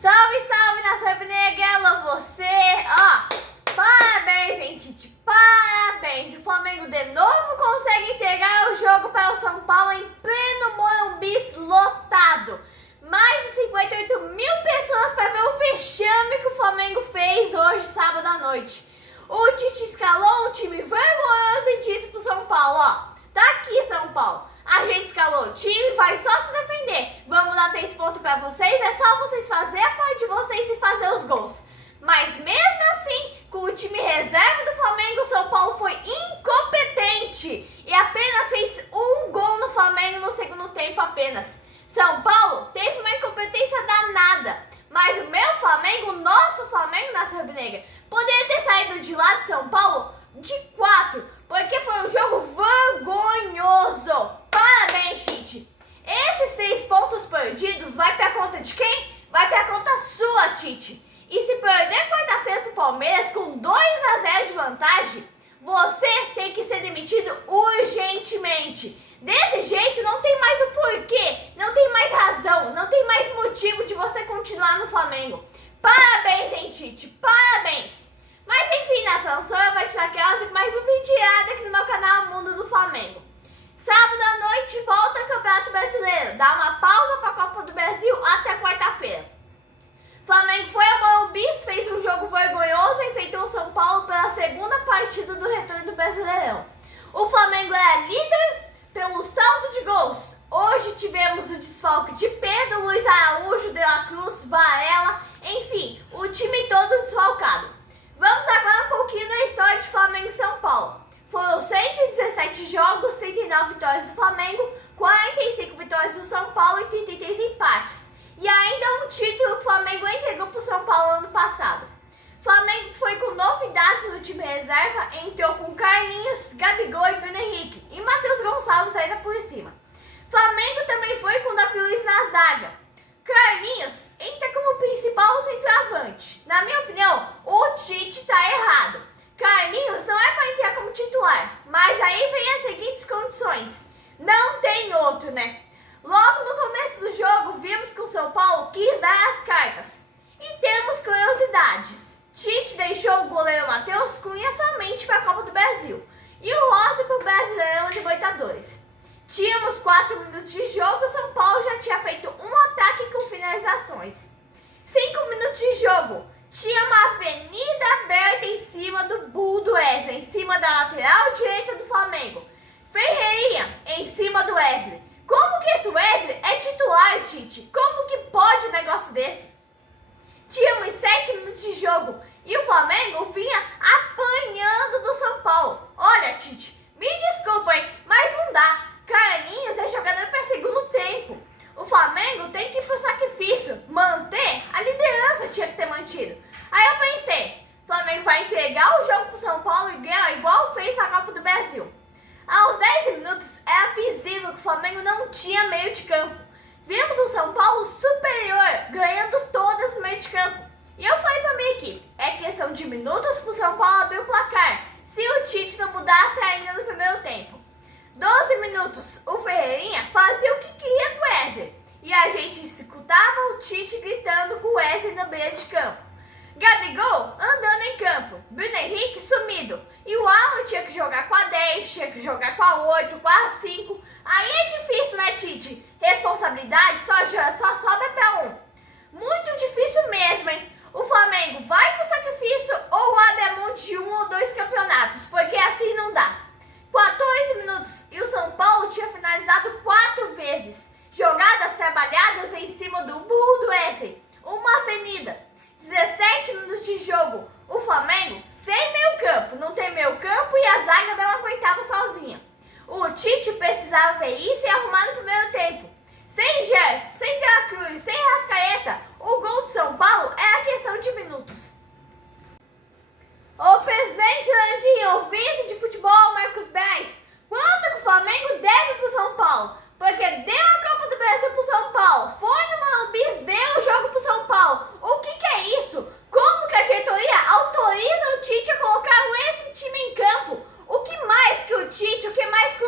Salve, salve, nação rubro-negra, você, parabéns, hein, Tite, parabéns. O Flamengo de novo consegue entregar o jogo para o São Paulo em pleno Morumbi lotado. Mais de 58 mil pessoas para ver o vexame que o Flamengo fez hoje, sábado à noite. O Tite escalou um time vergonhoso e disse pro São Paulo, tá aqui, São Paulo. A gente escalou o time, vai só se defender. Vamos dar 3 pontos pra vocês, é só vocês fazerem a parte de vocês e fazer os gols. Mas mesmo assim, com o time reserva do Flamengo, o São Paulo foi incompetente e apenas fez um gol no Flamengo no segundo tempo apenas. São Paulo teve uma incompetência danada, mas o meu Flamengo, o nosso Flamengo, nação rubro-negra, poderia ter saído de lá de São Paulo de 4, porque foi um jogo vergonhoso. Parabéns, Tite. Esses 3 pontos perdidos vai pra conta de quem? Vai pra conta sua, Tite. E se perder quarta-feira pro Palmeiras com 2-0 de vantagem, você tem que ser demitido urgentemente. Desse jeito não tem mais o porquê, não tem mais razão, não tem mais motivo de você continuar no Flamengo. Parabéns, hein, Tite, parabéns. Mas enfim, nação, sou eu, Vatina Kelsen, com mais um vídeo aqui no meu canal Mundo do Flamengo. Sábado à noite volta ao Campeonato Brasileiro, dá uma pausa para a Copa do Brasil até quarta-feira. Flamengo foi ao Morumbi, fez um jogo vergonhoso e enfrentou o São Paulo pela segunda partida do retorno do Brasileirão. O Flamengo era líder pelo saldo de gols. Hoje tivemos o desfalque de Pedro, Luiz Araújo, De La Cruz, Varela, enfim, o time todo desfalcado. Vamos agora um pouquinho na história de Flamengo e São Paulo. Foram 117 jogos, 39 vitórias do Flamengo, 45 vitórias do São Paulo e 33 empates. E ainda um título que o Flamengo entregou para o São Paulo ano passado. O Flamengo foi com novidades no time reserva, entrou com Carlinhos, Gabigol e Bruno Henrique. E Matheus Gonçalves ainda por cima. O Flamengo também foi com Davi Luiz na zaga. Carlinhos entra como principal centroavante. Na minha opinião, o Tite está errado. Carlinhos não é para entrar como titular, mas aí vem as seguintes condições. Não tem outro, né? Logo no começo do jogo, vimos que o São Paulo quis dar as cartas. E temos curiosidades. Tite deixou o goleiro Matheus Cunha somente para a Copa do Brasil e o Rossi para o Brasileirão e Libertadores. Tínhamos 4 minutos de jogo, o São Paulo já tinha feito um ataque com finalizações. 5 minutos de jogo, tinha uma avenida aberta em cima do Bull do Wesley, em cima da lateral direita do Flamengo. Ferreirinha em cima do Wesley. Como que esse Wesley é titular, Tite? Como que pode um negócio desse? Tínhamos 7 minutos de jogo e o Flamengo vinha apanhando do São Paulo. Olha, Tite, me desculpa, hein, mas não dá. Carlinhos é jogador para segundo tempo. O Flamengo tem que ir pro sacrifício, manter a liderança, tinha que ter mantido. Aí eu pensei, o Flamengo vai entregar o jogo pro São Paulo e ganhar igual fez na Copa do Brasil. Aos 10 minutos era visível que o Flamengo não tinha meio de campo. Vimos o São Paulo superior, ganhando todas no meio de campo. E eu falei pra minha equipe, é questão de minutos pro São Paulo abrir o placar, se o Tite não mudasse ainda no primeiro tempo. 12 minutos, o Ferreirinha fazia o que queria com o Wesley. E a gente escutava o Tite gritando com o Wesley na beira de campo. Gabigol andando em campo, Bruno Henrique sumido. E o Alan tinha que jogar com a 10, tinha que jogar com a 8, com a 5. Aí é difícil, né, Tite? Responsabilidade só sobe pra 1. Muito difícil mesmo, hein? O Flamengo vai pro sacrifício ou abre a mão de 1 ou 2 campeonatos, porque assim não dá. 14 minutos e o São Paulo tinha finalizado 4 vezes. Jogadas trabalhadas em cima do Bull do Wesley. Uma avenida. 17 minutos de jogo. O Flamengo sem meio campo. Não tem meio campo e a zaga não aguentava sozinha. O Tite precisava ver isso e arrumar no primeiro tempo. Sem Gerson, sem De La Cruz, sem Rascaeta, o gol de São Paulo era questão de minutos. O presidente Landinho, o vice de futebol Marcos Braz, quanto que o Flamengo deve pro São Paulo? Porque deu a Copa do Brasil pro São Paulo, foi no Morumbi, deu o jogo pro São Paulo. O que é isso? Como que a diretoria autoriza o Tite a colocar esse time em campo? O que mais que o Tite, o que mais que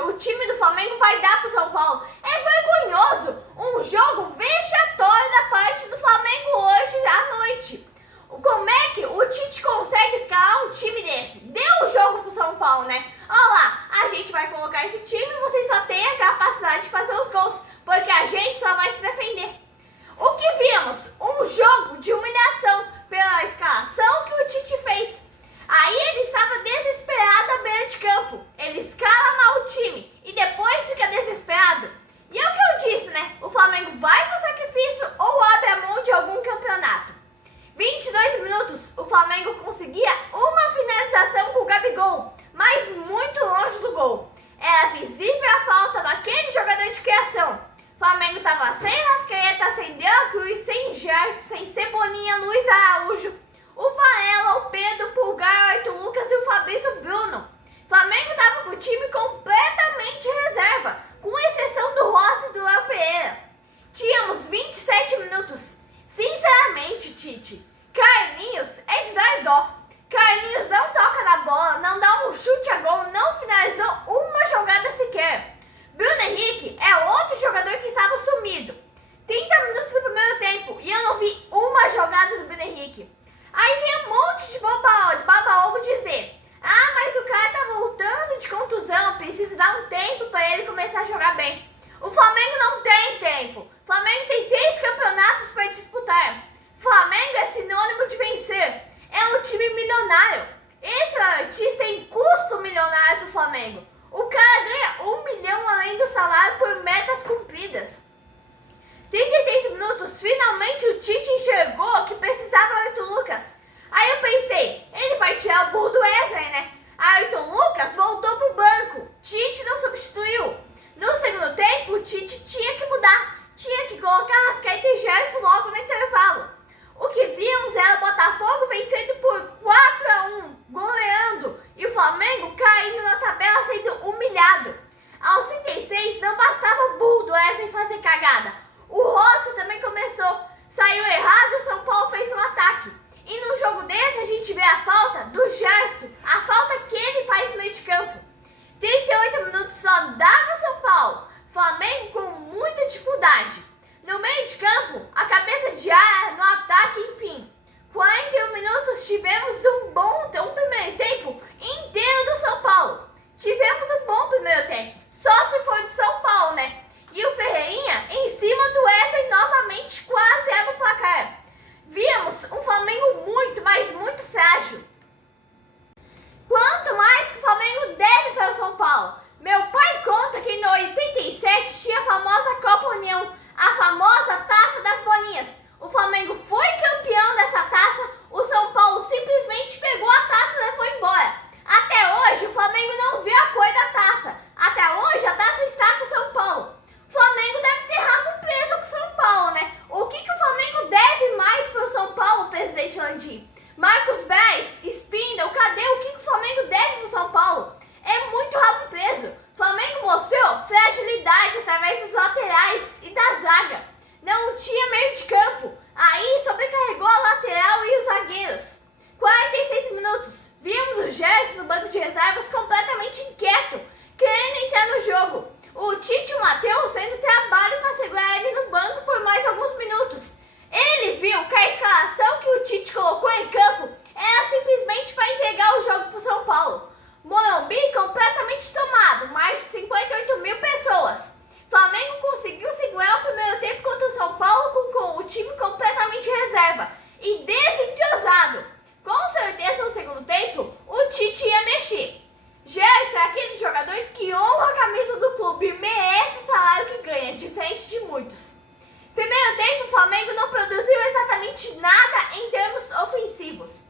o time do Flamengo vai dar pro São Paulo? É vergonhoso, um jogo vexatório. Gerson, sem Cebolinha, Luiz Araújo, o Varela, o Pedro, o Pulgar, o Arthur Lucas e o Fabrício Bruno. O Flamengo estava com o time completamente reserva, com exceção do Rossi e do Léo Pereira. Tínhamos 27 minutos. Sinceramente, Tite, Carlinhos é de dar dó. Carlinhos não toca na bola, não dá um chute a gol, não finalizou uma jogada sequer. Bruno Henrique é outro jogador que estava sumido. 30 minutos do primeiro tempo e eu não vi uma jogada do Bruno Henrique. Aí vem um monte de baba-ovo dizer: ah, mas o cara tá voltando de contusão, precisa dar um tempo para ele começar a jogar bem. O Flamengo não tem tempo. O Flamengo tem 3 campeonatos para disputar. Flamengo é sinônimo de vencer. É um time milionário. Esse artista tem custo milionário pro Flamengo. O cara ganha 1 milhão além do salário por metas cumpridas. 33 minutos, finalmente o Tite enxergou que precisava do Arthur Lucas. Aí eu pensei, ele vai tirar o burro do Wesley, né? Arthur Lucas voltou pro banco. Tite não substituiu. No segundo tempo, o Tite tinha que mudar. Tinha que colocar Arrascaeta e Gerson logo no intervalo. O que vimos era o Botafogo vencendo por 4-1, goleando, e o Flamengo caindo na tabela sendo humilhado. Aos 36 não bastava o burro do Wesley fazer cagada. O Rossi também começou. Saiu errado, o São Paulo fez um ataque. E num jogo desse a gente vê a falta do Gerson, a falta que ele faz no meio de campo. 38 minutos só dava São Paulo. Flamengo com muita dificuldade. No meio de campo, a cabeça de área, no ataque, enfim. 41 minutos tivemos um primeiro tempo inteiro do São Paulo. Tivemos um bom primeiro tempo. Só se for do São Paulo, né? E o Ferreirinha em cima do Wesley novamente quase abre o placar. Víamos um Flamengo muito, mas muito frágil. Quanto mais que o Flamengo deve para o São Paulo. Meu pai conta que no 87 tinha a famosa Copa União, a famosa Taça das Bolinhas. O Flamengo foi campeão dessa taça, o São Paulo simplesmente pegou a taça e levou embora. Até hoje o Flamengo não viu a cor da taça. Até hoje a taça está com o São Paulo. O Flamengo deve ter rabo preso com o São Paulo, né? O que o Flamengo deve mais para o São Paulo, presidente Landim? Marcos Braz, Spindle, cadê o que o Flamengo deve para o São Paulo? É muito rabo preso. O Flamengo mostrou fragilidade através dos laterais e da zaga. Não tinha meio de campo. Aí sobrecarregou a lateral e os zagueiros. 46 minutos. Vimos o Gerson no banco de reservas completamente inquieto, querendo entrar no jogo. O Tite e o Matheus tendo trabalho para segurar ele no banco por mais alguns minutos. Ele viu que a escalação que o Tite colocou em campo era simplesmente para entregar o jogo para o São Paulo. Morumbi completamente tomado, mais de 58 mil pessoas. Flamengo conseguiu segurar o primeiro tempo contra o São Paulo com o time completamente reserva e desentrosado. Com certeza no segundo tempo, o Tite ia mexer. Gerson é aquele jogador que honra a camisa do clube e merece o salário que ganha, diferente de muitos. Primeiro tempo, o Flamengo não produziu exatamente nada em termos ofensivos.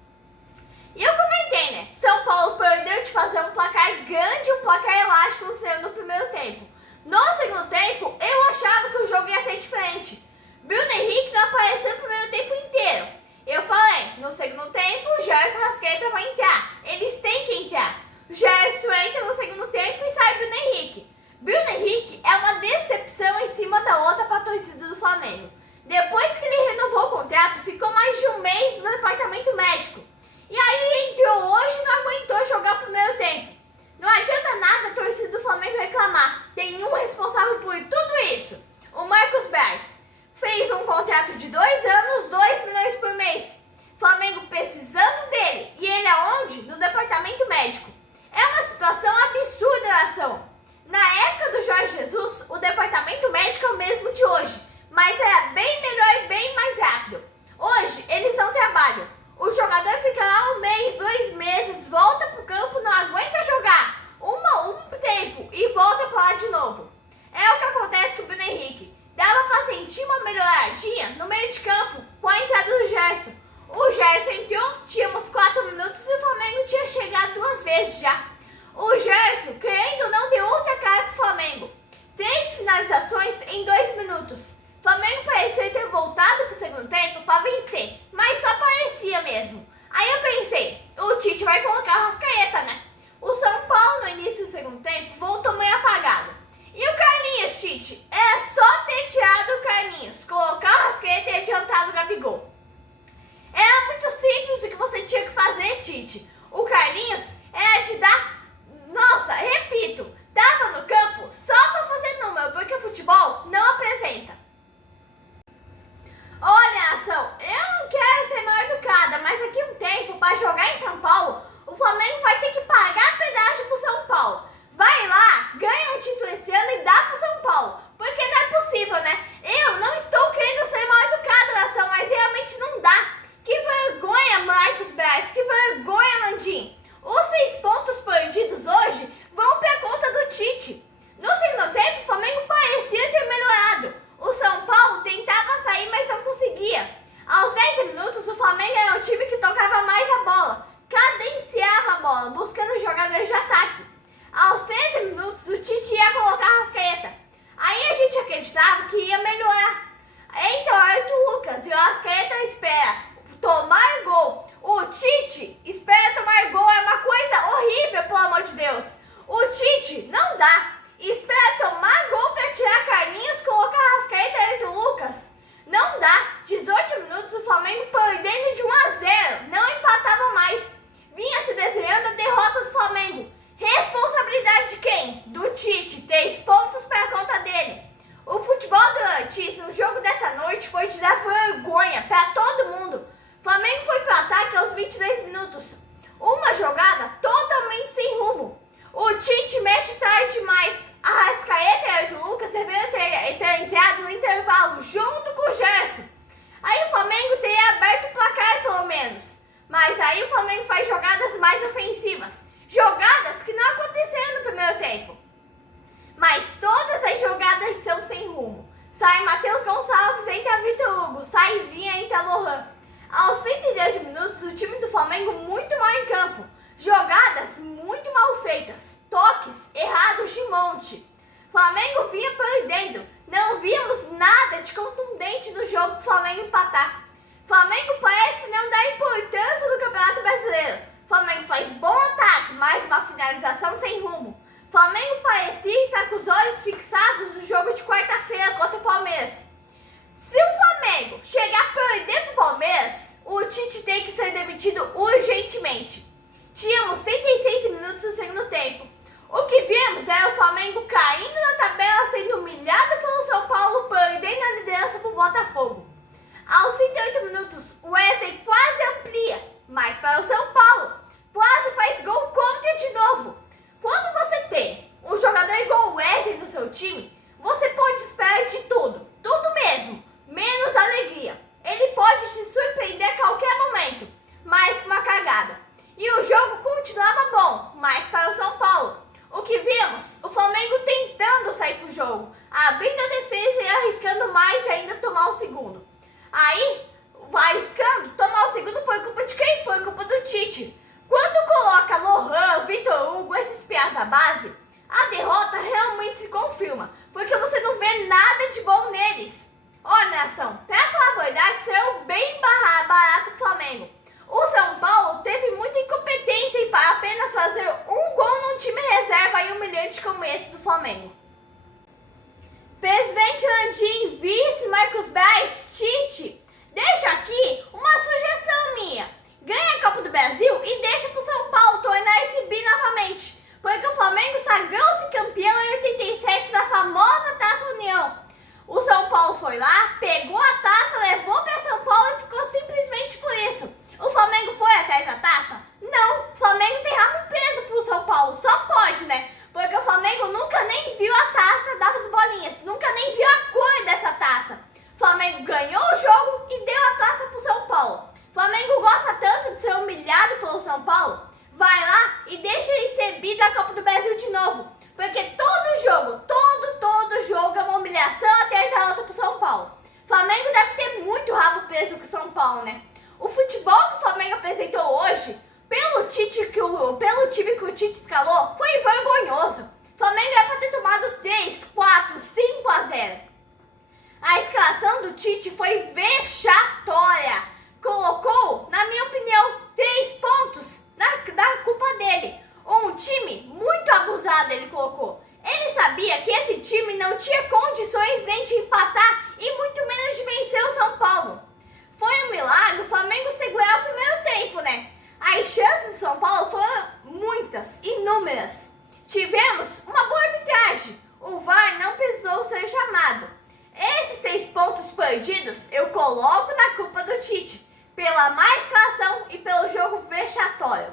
E eu comentei, né? São Paulo perdeu de fazer um placar grande, um placar elástico no primeiro tempo. No segundo tempo, eu achava que o jogo ia ser diferente. Bruno Henrique não apareceu no primeiro tempo inteiro. Eu falei, no segundo tempo, o Gerson e Arrascaeta vai entrar. Eles têm que entrar. O Gerson entra no segundo tempo e sai Bruno Henrique. Bruno Henrique é uma decepção em cima da outra para a torcida do Flamengo. Depois que ele renovou o contrato, ficou mais de um mês no departamento médico. E aí entrou hoje e não aguentou jogar o primeiro tempo. Não adianta nada a torcida do Flamengo reclamar. Tem um responsável por tudo isso. O Marcos Braz fez um contrato de 2 anos, 2 milhões por mês. Flamengo precisando dele. E ele aonde? No departamento médico. É uma situação absurda, nação. Na época do Jorge Jesus, o departamento médico é o mesmo de hoje. Mas era bem melhor e bem mais rápido. Hoje, eles não trabalham. O jogador fica lá 1 mês, 2 meses, volta pro campo, não aguenta jogar um tempo e volta pra lá de novo. É o que acontece com o Bruno Henrique. Dava pra sentir uma melhoradinha no meio de campo com a entrada do Gerson. O Gerson entrou, tínhamos 4 minutos e o Flamengo tinha chegado 2 vezes já. O Gerson, querendo ou não, deu outra cara pro Flamengo. 3 finalizações em 2 minutos. O Flamengo parecia ter voltado pro segundo segundo tempo pra vencer, mas só parecia mesmo. Aí eu pensei, o Tite vai colocar o Arrascaeta, né? O São Paulo no início do segundo tempo voltou meio apagado. E o Carlinhos, Tite, é só ter tirado o Carlinhos, colocar o Arrascaeta e adiantado o Gabigol. Era muito simples o que você tinha que fazer, Tite. O Carlinhos era de dar, nossa, repito, tava no campo só pra fazer número, porque futebol não apresenta. Olha, nação, eu não quero ser mal educada, mas daqui a um tempo, para jogar em São Paulo, o Flamengo vai ter que pagar pedágio pro São Paulo. Vai lá, ganha um título esse ano e dá pro São Paulo. Porque não é possível, né? Eu não estou querendo ser mal educada, nação, mas realmente não dá. Que vergonha, Marcos Braz, que vergonha, Landim. Os 6 pontos perdidos hoje vão pra conta do Tite. No segundo tempo, o Flamengo parecia ter melhorado. O São Paulo tentava sair, mas não conseguia. Aos 10 minutos, o Flamengo era o time que tocava mais a bola, cadenciava a bola, buscando jogadores de ataque. Aos 13 minutos, o Tite ia colocar a Arrascaeta. Aí a gente acreditava que ia melhorar. Entra o Arthur Lucas e o Arrascaeta espera tomar gol. O Tite espera tomar gol, é uma coisa horrível, pelo amor de Deus. O Tite não dá. Espera tomar gol para tirar Carlinhos, colocar Arrascaeta e Arthur Lucas. Não dá. 18 minutos, o Flamengo perdendo de 1-0. Não empatava mais. Vinha se desenhando a derrota do Flamengo. Responsabilidade de quem? Do Tite. 3 pontos para a conta dele. O futebol do Lantis no jogo dessa noite foi de dar vergonha para todo mundo. O Flamengo foi para o ataque aos 22 minutos. Uma jogada totalmente sem rumo. O Tite mexe tarde demais. A Arrascaeta e Arthur Lucas deveriam ter entrado no intervalo junto com o Gerson. Aí o Flamengo teria aberto o placar pelo menos. Mas aí o Flamengo faz jogadas mais ofensivas. Jogadas que não aconteceram no primeiro tempo. Mas todas as jogadas são sem rumo. Sai Matheus Gonçalves, entra Vitor Hugo. Sai Vinha, entra Lohan. Aos 110 minutos, o time do Flamengo muito mal em campo. Jogadas muito mal feitas. Toques errados de monte. Flamengo vinha perdendo. Não vimos nada de contundente no jogo para o Flamengo empatar. Flamengo parece não dar importância no Campeonato Brasileiro. Flamengo faz bom ataque, mas uma finalização sem rumo. Flamengo parecia estar com os olhos fixados no jogo de quarta-feira contra o Palmeiras. Se o Flamengo chegar a perder para o Palmeiras, o Tite tem que ser demitido urgentemente. Tínhamos 36 minutos no segundo tempo. O que vimos era o Flamengo caindo na tabela, sendo humilhado pelo São Paulo, perdendo a liderança para o Botafogo. Aos 38 minutos, o Wesley quase amplia, mas para o São Paulo, quase faz gol contra de novo. Quando você tem um jogador igual o Wesley no seu time, você pode esperar de tudo, tudo mesmo, menos alegria. Ele pode te surpreender a qualquer momento, mas com uma cagada. E o jogo continuava bom, mas para o São Paulo. O que vimos? O Flamengo tentando sair pro jogo, abrindo a defesa e arriscando mais ainda tomar o segundo. Aí, arriscando tomar o segundo por culpa de quem? Por culpa do Tite. Quando coloca Lohan, Vitor Hugo, esses piás da base, a derrota realmente se confirma, porque você não vê nada de bom neles. Olha, nação, pra falar a verdade, saiu bem barato o Flamengo. O São Paulo teve muita incompetência em apenas fazer um gol num time reserva e humilhante como esse do Flamengo. Presidente Landim, vice Marcos Braz, Tite, deixa aqui uma sugestão minha. Ganha a Copa do Brasil e deixa pro São Paulo tornar esse bi novamente. Porque o Flamengo sagrou-se campeão em 87 da famosa Taça União. O São Paulo foi lá, pegou a taça, levou para São Paulo e ficou simplesmente por isso. O Flamengo foi atrás da taça? Não, o Flamengo tem rabo preso pro São Paulo, só pode, né? Porque o Flamengo nunca nem viu a taça das bolinhas, nunca nem viu a cor dessa taça. O Flamengo ganhou o jogo e deu a taça pro São Paulo. O Flamengo gosta tanto de ser humilhado pelo São Paulo, vai lá e deixa ele ser bi da Copa do Brasil de novo. Porque todo jogo é uma humilhação até a derrota pro São Paulo. O Flamengo deve ter muito rabo preso com o São Paulo, né? O futebol que o Flamengo apresentou hoje, pelo time que o Tite escalou, foi vergonhoso. O Flamengo era para ter tomado 3, 4, 5-0. A escalação do Tite foi vexatória. Colocou, na minha opinião, 3 pontos da culpa dele. Um time muito abusado ele colocou. Ele sabia que esse time não tinha condições nem de empatar e muito menos de vencer o São Paulo. Foi um milagre o Flamengo segurar o primeiro tempo, né? As chances do São Paulo foram muitas, inúmeras. Tivemos uma boa arbitragem. O VAR não precisou ser chamado. Esses 3 pontos perdidos eu coloco na culpa do Tite, pela má escalação e pelo jogo vexatório.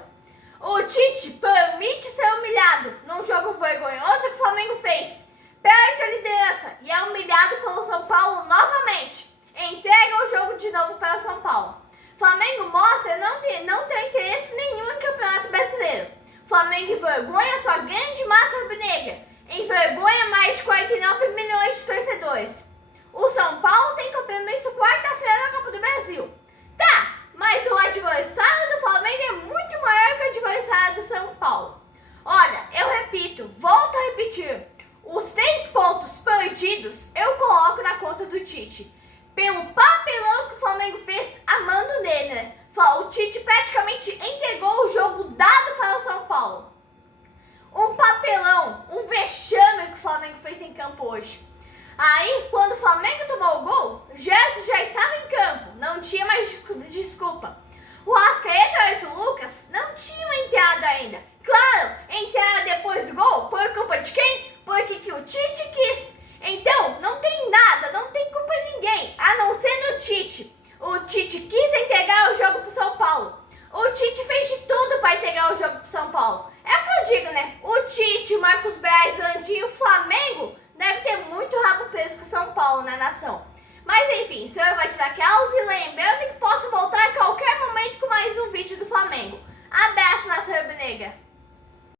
O Tite permite ser humilhado num jogo vergonhoso que o Flamengo fez. Perde a liderança e é humilhado pelo São Paulo novamente. Entrega o jogo de novo para o São Paulo. Flamengo mostra não ter interesse nenhum em Campeonato Brasileiro. Flamengo envergonha sua grande massa rubro-negra. Envergonha mais de 49 milhões de torcedores. O São Paulo tem compromisso quarta-feira na Copa do Brasil. Tá, mas o adversário do Flamengo é muito maior que o adversário do São Paulo. Olha, eu repito, volto a repetir. Os 3 pontos perdidos eu coloco na conta do Tite. Pelo papelão que o Flamengo fez amando nele, né? O Tite praticamente entregou o jogo dado para o São Paulo. Um papelão, um vexame que o Flamengo fez em campo hoje. Aí, quando o Flamengo tomou o gol, Gerson já estava em campo, não tinha mais desculpa. O Arrascaeta e o Ayrton Lucas não tinham entrado ainda. Claro, entraram depois do gol, por culpa de quem? Porque que o Tite quis. Então, não tem nada, não tem culpa em ninguém, a não ser no Tite. O Tite quis entregar o jogo pro São Paulo. O Tite fez de tudo para entregar o jogo pro São Paulo. É o que eu digo, né? O Tite, o Marcos Braz, Landinho, o Flamengo deve ter muito rabo preso com o São Paulo na nação. Mas enfim, o senhor vai te dar caos e lembrando que posso voltar a qualquer momento com mais um vídeo do Flamengo. Abraço, nação rubro-negra!